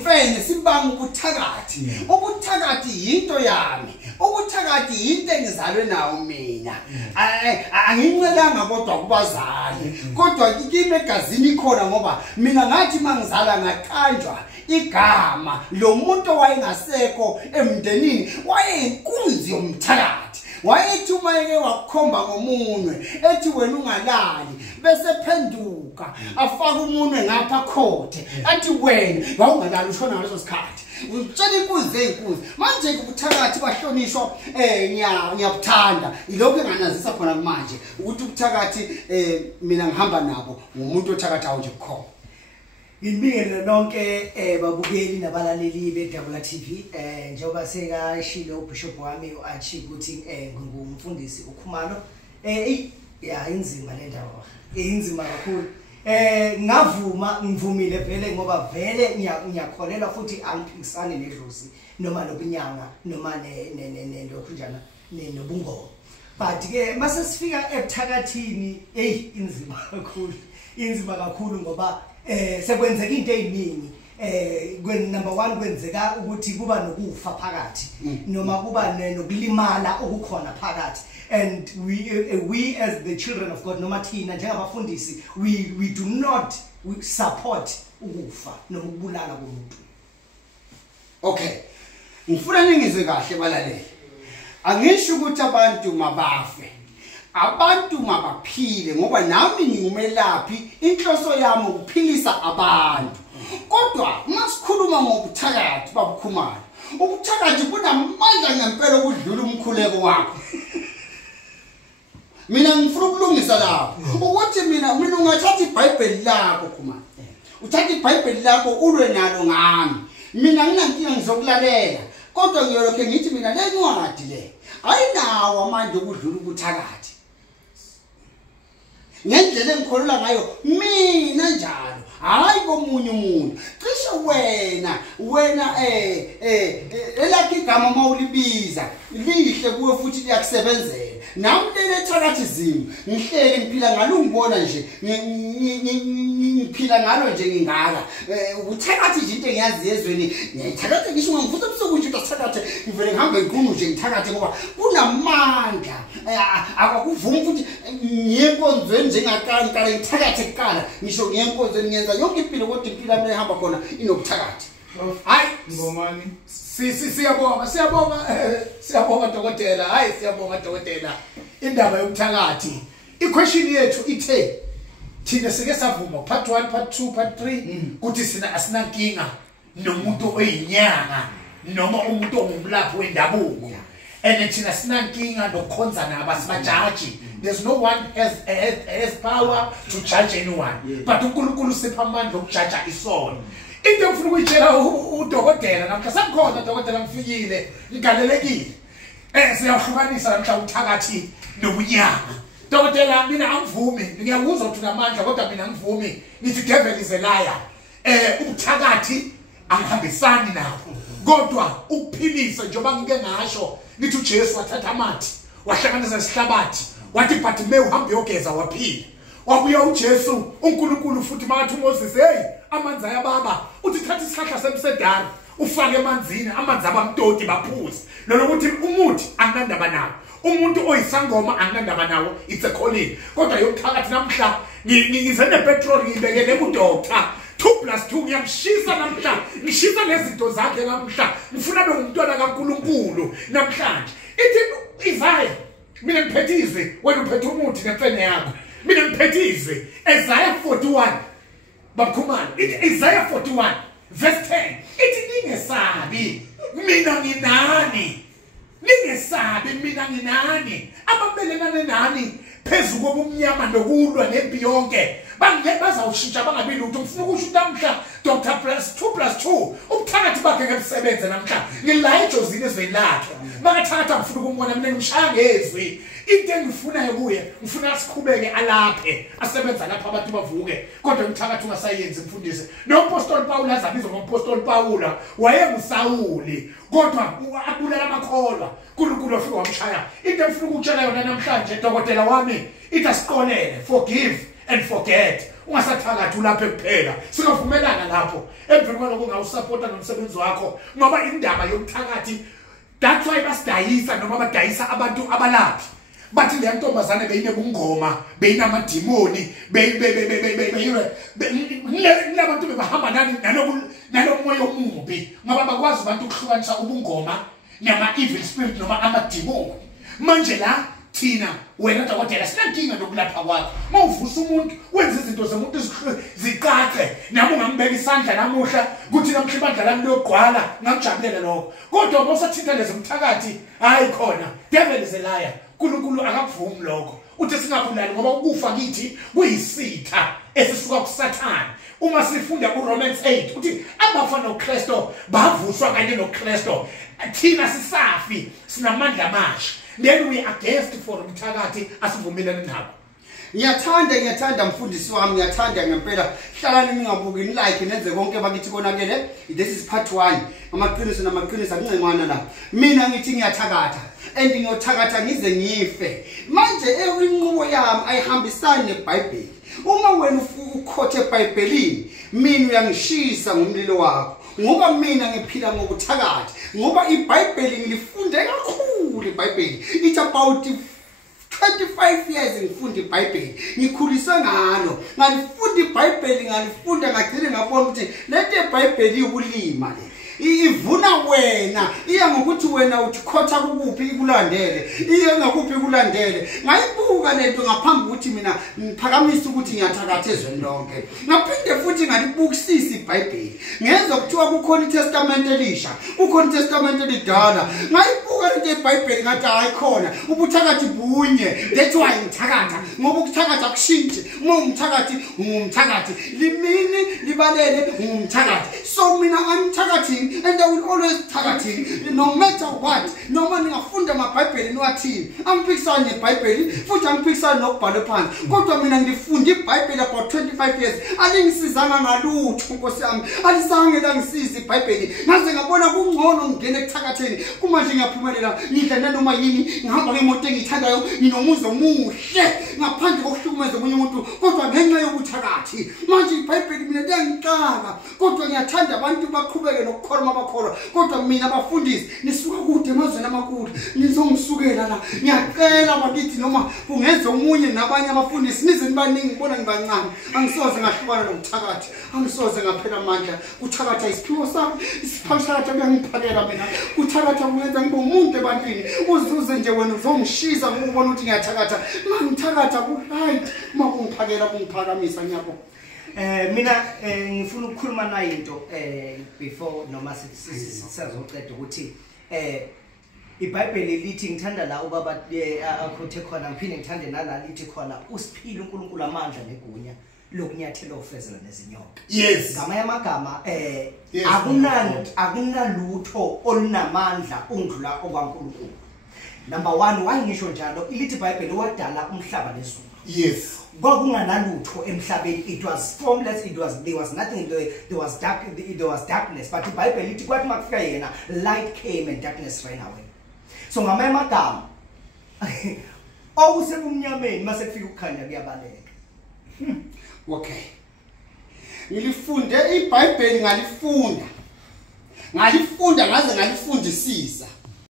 mfene sibanga ubuthakathi ubuthakathi into yami ubuthakathi into engizalwe nawo mina angincelanga kodwa kubazali kodwa kimi egazini ikhona ngoba mina ngathi mangizala ngaqanjwa igama lo muntu owayengasekho emndenini wayeyinkunzi yomthakathi wayethi uma eke wakukhomba ngomunwe ethi wena ungalali bese phenduka afaka umunwe ngapha khothe athi wena wawungalali ushona ngaleso sikhathi utshela inkunzi eyinkunzi manje ubuthakathi bahlonishwa ngiyabuthanda ilokho enganazisa khona manje ukuthi ubuthakathi mina ngihamba nabo ngumuntu othakatha nje kukhona Ngibingelele nonke babukeli nabalaleli beDouble TV njengoba sekashilo ubishop wami uachi ukuthi ngingumfundisi ukhumalo ya inzima le ndawo inzima kakhulu ngavuma ngivumile vele ngoba vele ngiyakholelwa futhi angiphikisani nedlozi noma nobunyanga noma nelokhunjana nobungoma but ke mase sifika ebuthakathini inzima kakhulu ngoba sekwenzeka into eziningi number 1 kwenzeka ukuthi kuba nokufa phakathi noma kuba nokulimala okukhona phakathi and we as the children of God noma thina njengabafundisi we do not support ukufa noma ukubulala komuntu. Okay, ngifuna ningizwe kahle balaleli, angisho ukuthi abantu mabafe, abantu mabaphile ngoba nami ngingumelaphi inhloso yami ukuphilisa abantu. Kodwa masikhuluma ngobuthakathi babukhumalo, ubuthakathi bunamandla ngempela ukudlula umkhuleko wakho. Mina ngifuna ukulungisa lapho ukuthi mina ungathatha iBhayibheli lakho khumalo, uthatha iBhayibheli lakho ulwe nalo ngami, mina nginankinga ngizokulalela kodwa ngiyolokhe ngithi mina le ncwadi le ayinawo amandla okudlula ubuthakathi. Ngendlela engikholwa ngayo mina njalo hayi komunye umuntu cishe wena elakhe igama mawulibiza lihle kuwe futhi liyakusebenzela nami lele thakathi zimo ngihlele ngiphila ngalo ngibona nje ngiphila ngalo nje ngingaka ubuthakathi nje into engiyazi ezweni ngiyithakathi ngisho ngifutha ubusuku nje uthakathi ngivele ngihambe ngiqhungu nje ngithakathi ngoba kunamandla akakuvumi futhi ngiyenkonzweni njengaqala ngithakathi ekukala ngisho ngiyenkonzweni ngenza yonke impilo kodwa impilo yami ehamba khona inobuthakathi. Hayi ngomani siyabonga dokotela, hayi siyabonga dokotela. Indaba yobuthakathi iquestion yethu ithe thina sike savuma part 1 part 2 part 3 ukuthi sina asinankinga nomuntu oyinyanga noma umuntu ongumlaphi wendabuko and thina sinankinga nokukhonza nabasibajaji. There's no one has power to judge anyone, but uNkulunkulu usipha amandla okujaja isono. Into engifuna ukuyitshela udokotela namhla sakhona dokotela mfikile ngigalelekile siyahlukanisa namhla ubuthakathi nobunyanga. Dokotela mina angivumi, ngiyakuzwa ukuthi unamandla kodwa mina angivumi, ngithi devil is a liar. Ubuthakathi angihambisani nabo kodwa ukuphilisa njengoba ngike ngasho ngithi uJesu wathatha amathi wahlanganisa isihlabathi wathi but uhambe uyogeza waphila. Wabuya uJesu uNkulunkulu futhi makathi uMoses hey amanzi ayababa uthi thatha isihlahla semsedari ufake emanzini amanzi abamtoti baphuza lokuthi umuthi anginandaba nawo umuntu oyisangoma anginandaba nawo it's a calling. Kodwa yokuthakathi namhla ngize nepetrol ngibekele kudoctor 2+2 ngiyamshisa namhla ngishisa lezinto zakhe namhla ngifuna abe ngumntwana kaNkulunkulu namhlanje. Ithi Isaiah mina ngiphethize wena uphethe umuthi nemfene yakho mina ngiphethize Isaiah 41 bakhumana ithi Isaiah 41 verse 10 ithi ningesabi mina nginani, ningesabi mina nginani, ababelelana nani phezulu kobumnyama nokulwa nempi yonke bangeke bazawushintsha bangabi lutho. Ngifuna ukusho namhla Dr. +2+2 ubuthakathi bakhe ngebusebenze namhla ngila ejozini ezweni lakhe bakathakatha ngifuna ukumbona mina ngimshaya ngezwi. Into engifunayo kuye ngifuna siqhubeke alaphe asebenza lapha abantu bavuke kodwa umthakathi ungasayenzi mfundisi. Noapostoli Paul azabizwa ngoapostoli Paul wayenguSawuli kodwa abulala amakholwa uNkulunkulu wafika wamshaya. Into engifuna ukutshela yona namhlanje dokotela wami ithi asiqolele forgive and forget. ungasathakathi ulapha kuphela singavumelana lapho emveni kwaloko ungawusupporta nomsebenzi wakho ngoba indaba yokuthakathi that's why basidayisa noma badayisa abantu abalaphi bathi le ntombazane beyinebungoma beyinamadimoni labantu bebahamba nalomoya omubi ngoba bakwazi abantu ukuhlukanisa ubungoma nama-evil spirit noma amadimoni manje la thina wena dokotela sinankinga nokulapha kwakho mawuvusa umuntu wenza izinto zomuntu ziqaqe nami ungambeka isandla namuhla kuthi namhla ibandla lami liyogqwala ngakujabulela lokho kodwa bosathinta lezi mthakathi hayi khona devil is a liar uNkulunkulu akavumi lokho uthi singabulali ngoba ukufa kithi kuyisitha esisuka kuSathane uma sifunda uRomans 8 uthi abafa noKristo bavuswa kanye noKristo thina sisafi sinamandla amasha then we are against for umthakathi asivumelane nabo. Ngiyathanda mfundisi wami ngiyathanda ngempela hlalani ningabuki like nenze konke bakithi konakele. This is part 1 amaqiniso namaqiniso akuncengwana la mina ngithi ngiyathakatha and ngiyothakatha ngize ngife manje inqubo yami ayihambisani neBhayibheli. Uma wena ukhothe eBhayibhelini mina uyangishisa ngomlilo wakho ngoba mina ngiphila ngokuthakatha ngoba iBhayibheli ngilifunde kakhulu iBhayibheli it's about 25 years ngifunda iBhayibheli ngikhuliswe ngalo ngalifunda iBhayibheli ngalifunda ngagcina ngabona ukuthi lento eBhayibheli ibulima le ivuna wena iya ngokuthi wena uthi khotha kuphi ikulandele iya ngakuphi ikulandele ngayibuka lento ngaphambi ukuthi mina ngiphakamisa ukuthi ngiyathakatha ezweni lonke ngaphinde futhi ngalibukisisa iBhayibheli ngezwe kuthiwa kukhona iTestament elisha kukhona iTestament elidala ngayibuka lento eBhayibheli ngathi hayi khona ubuthakathi bunye that's why ngithakatha ngoba ukuthakatha kushintshe uma umthakathi limini libalele ngumthakathi so mina amthakathi and I will always targeting no matter what no man ngafunda amaBhayibheli niwathini angiphikisana neBhayibheli futhi angiphikisana nokubhala phansi kodwa mina ngifunda iBhayibheli about 25 years alingisizana ngalutho Nkosi yami alisange langisiza iBhayibheli ngaze ngabona kungcono ngene ekuthakatheni kuma nje ngiyaphumelela ngidla noma yini ngihamba ngemoto engithandayo nginomuzo omuhle ngaphandle kokuhlukumeza omunye umuntu kodwa ngenxa yokuthakathi manje iBhayibheli mina liyangiqala kodwa ngiyathanda abantu baqhubeke nokukholwa abakholwa kodwa mina abafundisi nisuka kude emazweni amakhulu nizongisukela la ngiyacela bakithi noma kungenza omunye nabanye abafundisi nize nibaningi ngibona ngibancane angisoze ngahlukana nomthakathi angisoze ngaphela amandla kuthakatha isiphiwo sami isiphakathi kuyangiphakela mina kuthakatha kungenza ngibe umuntu ebantwini uzuze nje wena uzongishisa ngokubona ukuthi ngiyathakatha ngithakatha ku right uma kungiphakela kungiphakamisa ngiyabonga. Mina ngifuna ukukhuluma nayo into before noma sizoceda ukuthi iBhayibheli lithi ngithanda la ubaba akhothe khona ngiphinde ngithande nala lithi khona usiphile uNkulunkulu amandla negunya lokunyathela ofezela nezinyoka. Yes. Ngamanye amagama akunalutho olunamandla undlula okwaNkulunkulu. Number 1 why ngisho njalo ilithi iBhayibheli wadala umhlaba nezulu. Yes. Kwakunganalutho emhlabeni it was formless there was nothing there was darkness but iBhayibheli lithi kwathi makufika yena light came and darkness ran away. So ngamanye amagama okusemnyameni mase kufika ukukhanya kuyabaleka. Okay. Ngilifunde iBhayibheli ngalifunda ngaze ngalifundisisa